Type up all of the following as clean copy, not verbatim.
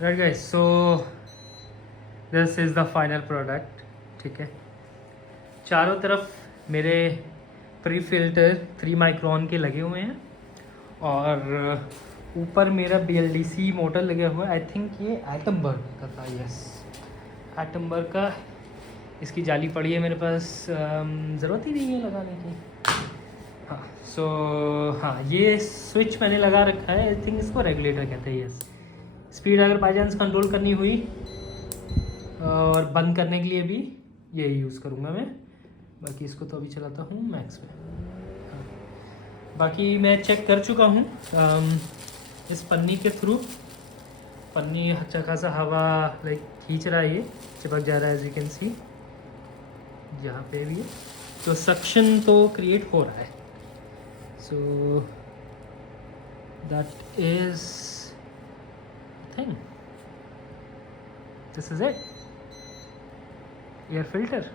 Right guys, so this is the final product. ठीक है, चारों तरफ मेरे प्री फिल्टर 3 माइक्रोन के लगे हुए हैं और ऊपर मेरा BLDC मोटर लगा हुआ है। आई थिंक ये एटमबर्ग का था, यस एटमबर्ग का। इसकी जाली पड़ी है मेरे पास, ज़रूरत ही नहीं है लगाने की। हाँ, सो हाँ, ये स्विच मैंने लगा रखा है। आई थिंक इसको रेगुलेटर कहते हैं। यस, स्पीड अगर बाई चांस कंट्रोल करनी हुई और बंद करने के लिए भी यही यूज़ करूँगा मैं। बाकी इसको तो अभी चलाता हूँ मैक्स में। हाँ, बाकी मैं चेक कर चुका हूँ इस पन्नी के थ्रू। पन्नी अच्छा खासा हवा लाइक खींच रहा है, ये चिपक जा रहा है, एज यू कैन सी यहाँ पे भी है। तो सक्शन तो क्रिएट हो रहा है। So that is thing, this is it, air filter.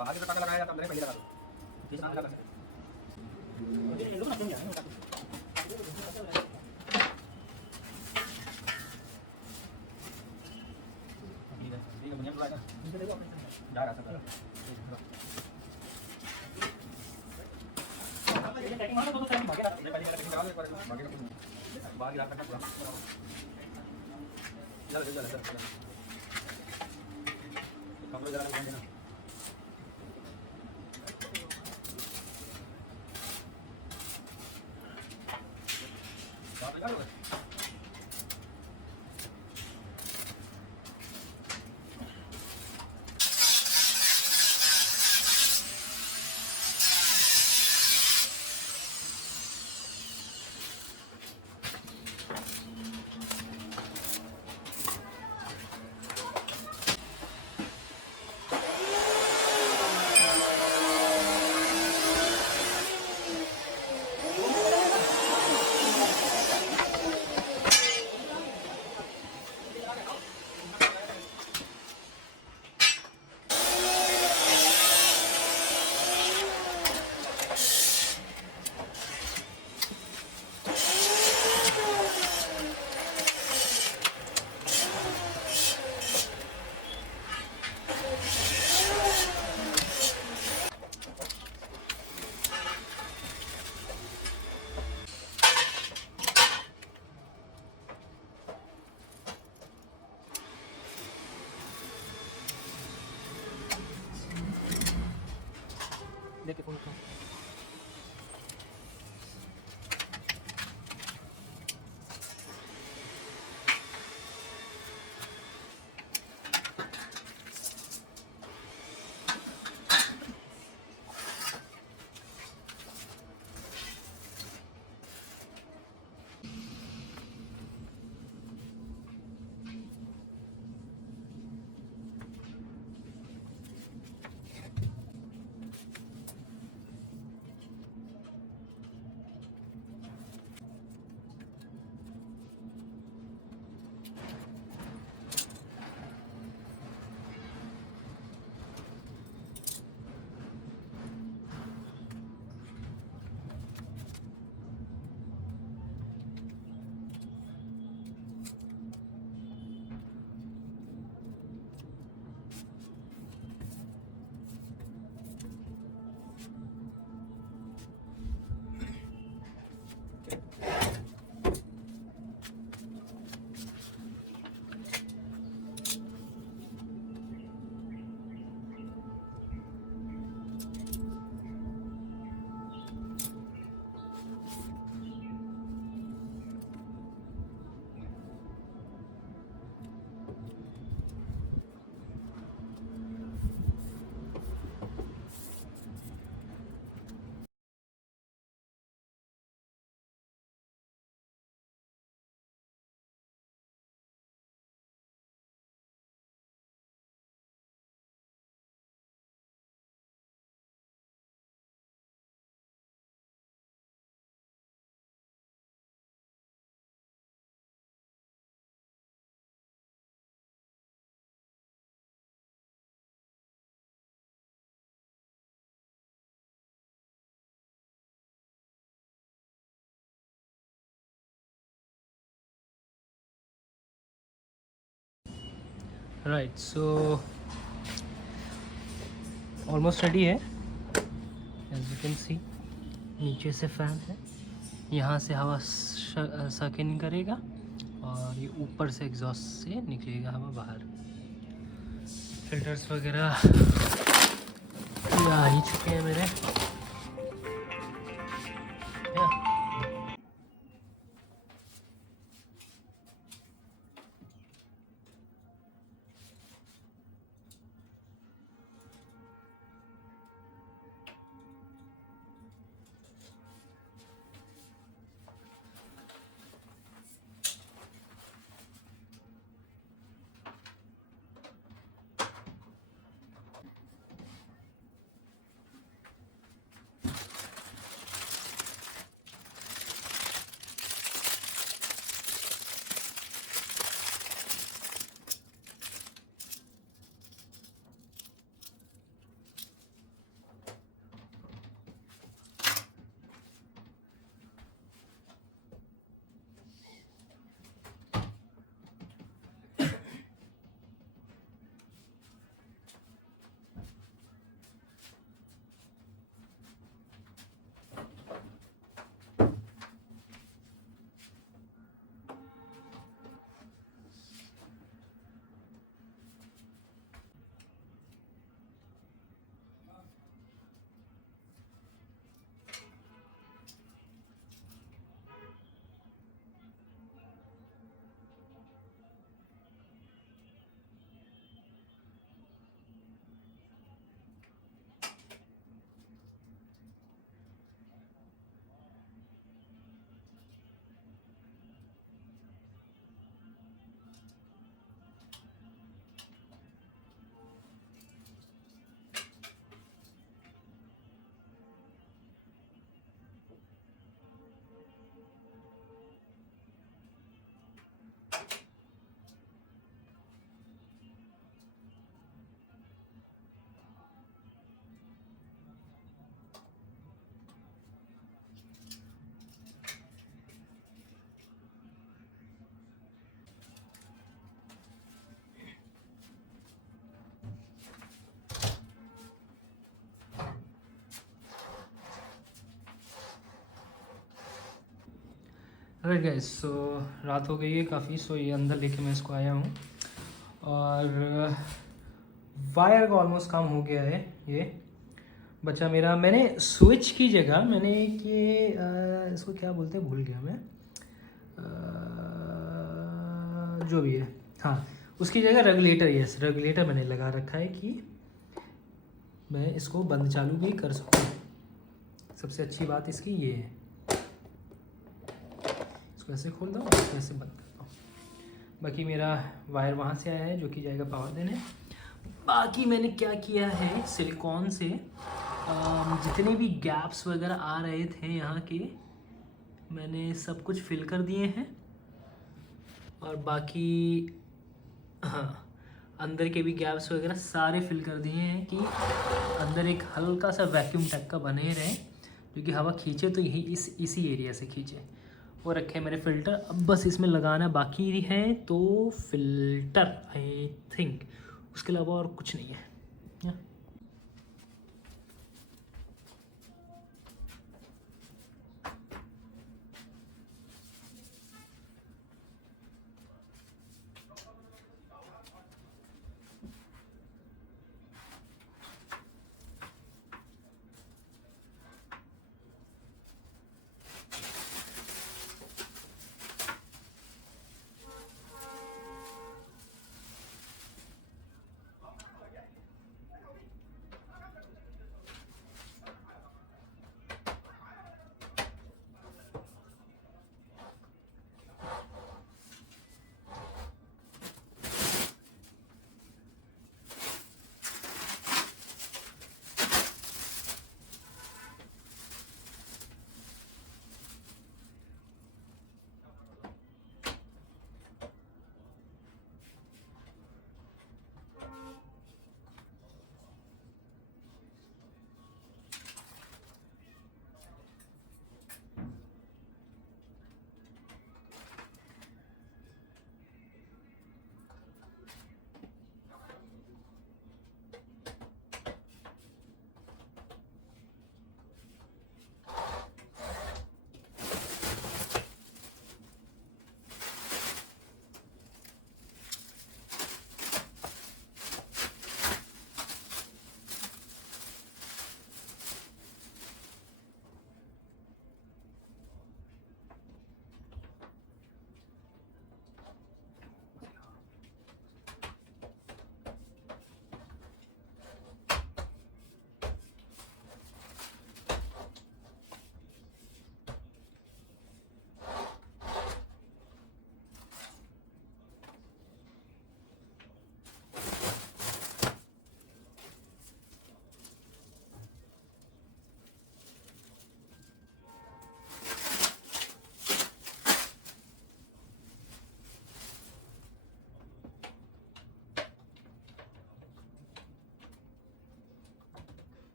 आगे टाका लगाया तो पहले लगा दो, ठीक है, लगा दो। ये लोग ना क्यों नहीं आए? ठीक है, दुनिया में जा रहा था। ये टैकिंग मारो तो टाइम भागे, पहले वाला टैकिंग लगा दो, भागे का बाहर गिरा रखना पूरा। चल चल चल कमरे जरा ध्यान देना। राइट, सो ऑलमोस्ट रेडी है। एज यू कैन सी नीचे से फैन है, यहाँ से हवा सक इन करेगा और ये ऊपर से एग्जॉस्ट से निकलेगा हवा बाहर। फिल्टर्स वगैरह आ ही चुके हैं मेरे। अरे गैस, सो रात हो गई है काफ़ी, सो ये अंदर लेके मैं इसको आया हूँ और वायर का ऑलमोस्ट काम हो गया है। ये बचा मेरा, मैंने स्विच की जगह मैंने एक ये इसको क्या बोलते हैं भूल गया मैं, जो भी है, हाँ उसकी जगह रेगुलेटर, यस रेगुलेटर मैंने लगा रखा है कि मैं इसको बंद चालू भी कर सकूँ। सबसे अच्छी बात इसकी ये है, इसको ऐसे खोल दो, ऐसे बंद कर दो। बाकी मेरा वायर वहाँ से आया है जो कि जाएगा पावर देने। बाकी मैंने क्या किया है, सिलिकॉन से जितने भी गैप्स वगैरह आ रहे थे यहाँ के, मैंने सब कुछ फिल कर दिए हैं। और बाकी हाँ, अंदर के भी गैप्स वगैरह सारे फिल कर दिए हैं कि अंदर एक हल्का सा वैक्यूम टाइप का बने रहे, जो कि हवा खींचे तो यही इसी एरिया से खींचे। वो रखे मेरे फ़िल्टर, अब बस इसमें लगाना बाकी है तो फ़िल्टर आई थिंक, उसके अलावा और कुछ नहीं है।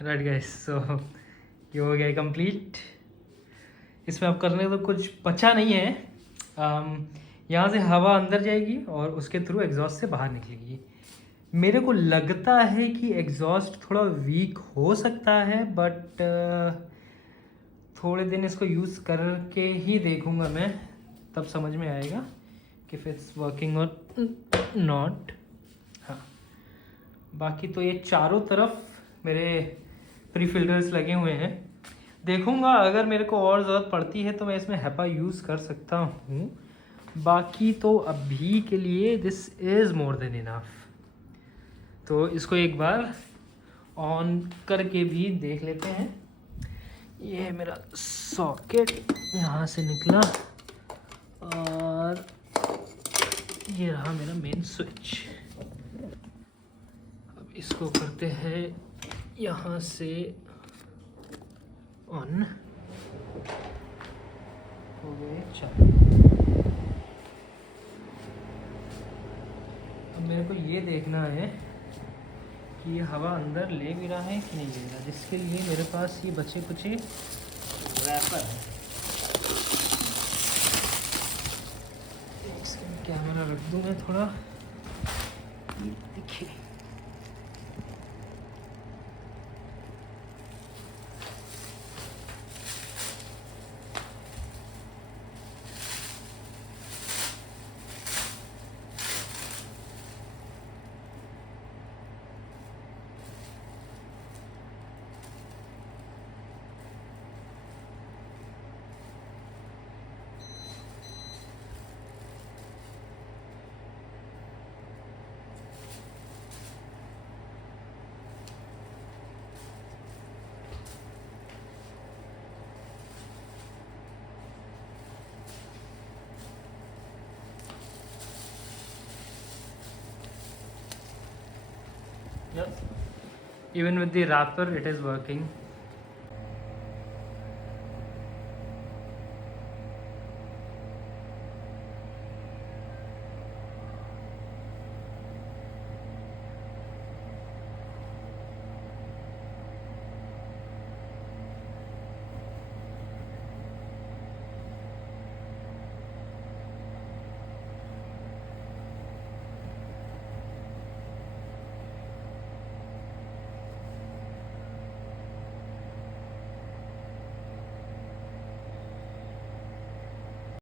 राइट गाइस, सो ये हो गया कंप्लीट। इसमें अब करने तो कुछ बचा नहीं है। यहाँ से हवा अंदर जाएगी और उसके थ्रू एग्जॉस्ट से बाहर निकलेगी। मेरे को लगता है कि एग्जॉस्ट थोड़ा वीक हो सकता है, बट थोड़े दिन इसको यूज़ करके ही देखूँगा मैं, तब समझ में आएगा कि इट्स वर्किंग और नॉट। हाँ, बाकी तो ये चारों तरफ मेरे प्री फिल्टर्स लगे हुए हैं। देखूँगा अगर मेरे को और ज़रूरत पड़ती है तो मैं इसमें हेपा यूज़ कर सकता हूँ। बाकी तो अभी के लिए this is more than enough. तो इसको एक बार ऑन करके भी देख लेते हैं। ये है मेरा सॉकेट, यहाँ से निकला, और ये रहा मेरा मेन स्विच। अब इसको करते हैं यहाँ से ऑन। हो गए चालू। अब मेरे को ये देखना है कि ये हवा अंदर ले भी रहा है कि नहीं ले रहा, जिसके लिए मेरे पास ये बचे कुचे रैपर है। कैमरा रख दूँ मैं थोड़ा, ये देखिए। Yes, even with the wrapper it is working.